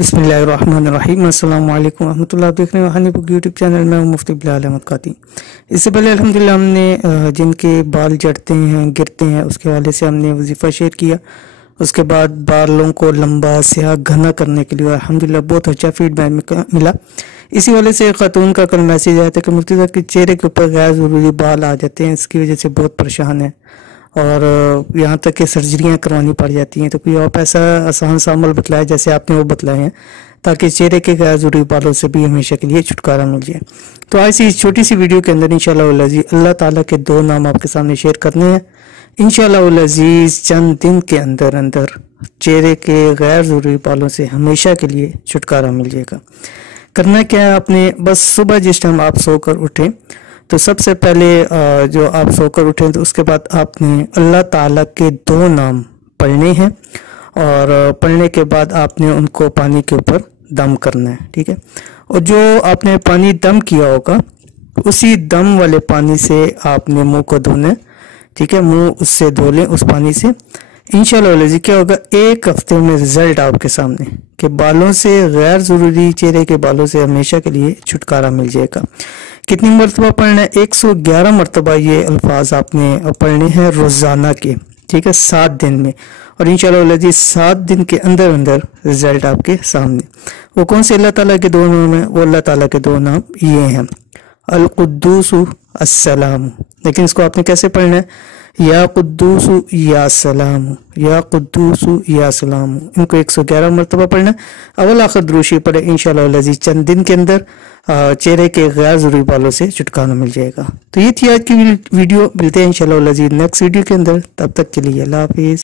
बिस्मिल्लाहिर्रहमानिर्रहीम। अस्सलाम वालेकुम रहमतुल्लाह। आप देख रहे हैं हनी बुक यूट्यूब चैनल में मुफ्ती बिलाल अहमद काती। इससे पहले अल्हम्दुलिल्लाह हमने जिनके बाल जड़ते हैं गिरते हैं उसके हवाले से हमने वजीफ़ा शेयर किया। उसके बाद बालों को लंबा स्याह घना करने के लिए अल्हम्दुलिल्लाह बहुत अच्छा फीडबैक मिला। इसी वजह से खातून का कल मैसेज आया था कि मुफ्ती साहब के चेहरे के ऊपर गैर ज़रूरी बाल आ जाते हैं, इसकी वजह से बहुत परेशान है और यहाँ तक कि सर्जरियाँ करवानी पड़ जाती हैं। तो कोई और ऐसा आसान सा अमल बतलाया जैसे आपने वो बतलाए हैं, ताकि चेहरे के गैर ज़रूरी बालों से भी हमेशा के लिए छुटकारा मिल जाए। तो आज से इस छोटी सी वीडियो के अंदर इंशाअल्लाह अल्लाह ताला के दो नाम आपके सामने शेयर करने हैं। इंशाअल्लाह अज़ीज़ चंद दिन के अंदर अंदर चेहरे के गैर ज़रूरी बालों से हमेशा के लिए छुटकारा मिल जाएगा। करना क्या है, आपने बस सुबह जिस टाइम आप सोकर उठें तो सबसे पहले जो आप सोकर उठें तो उसके बाद आपने अल्लाह ताला के दो नाम पढ़ने हैं और पढ़ने के बाद आपने उनको पानी के ऊपर दम करना है, ठीक है। और जो आपने पानी दम किया होगा उसी दम वाले पानी से आपने मुंह को धोना है, ठीक है। मुंह उससे धो लें उस पानी से। इंशाअल्लाह क्या होगा, एक हफ्ते में रिजल्ट आपके सामने कि बालों से गैर ज़रूरी चेहरे के बालों से हमेशा के लिए छुटकारा मिल जाएगा। कितनी मरतबा पढ़ना है? 111 मरतबा ये अल्फाज आपने पढ़ने हैं रोज़ाना के, ठीक है, 7 दिन में। और इंशाअल्लाह 7 दिन के अंदर अंदर रिजल्ट आपके सामने। वो कौन से अल्लाह ताला के दो नाम हैं? वो अल्लाह ताला के दो नाम ये हैं, अल कुद्दूस अस्सलाम। लेकिन इसको आपने कैसे पढ़ना है? या कुद्दूस या सलाम, या कुद्दूस या सलाम। इनको 111 मरतबा पढ़ना। अवल आखिर दुरूशी पढ़े, इंशाअल्लाह चंद दिन के अंदर चेहरे के गैर ज़रूरी बालों से छुटकारा मिल जाएगा। तो ये थी आज की वीडियो। मिलते हैं इंशाअल्लाह नेक्स्ट वीडियो के अंदर। तब तक के लिए अल्लाह हाफिज़।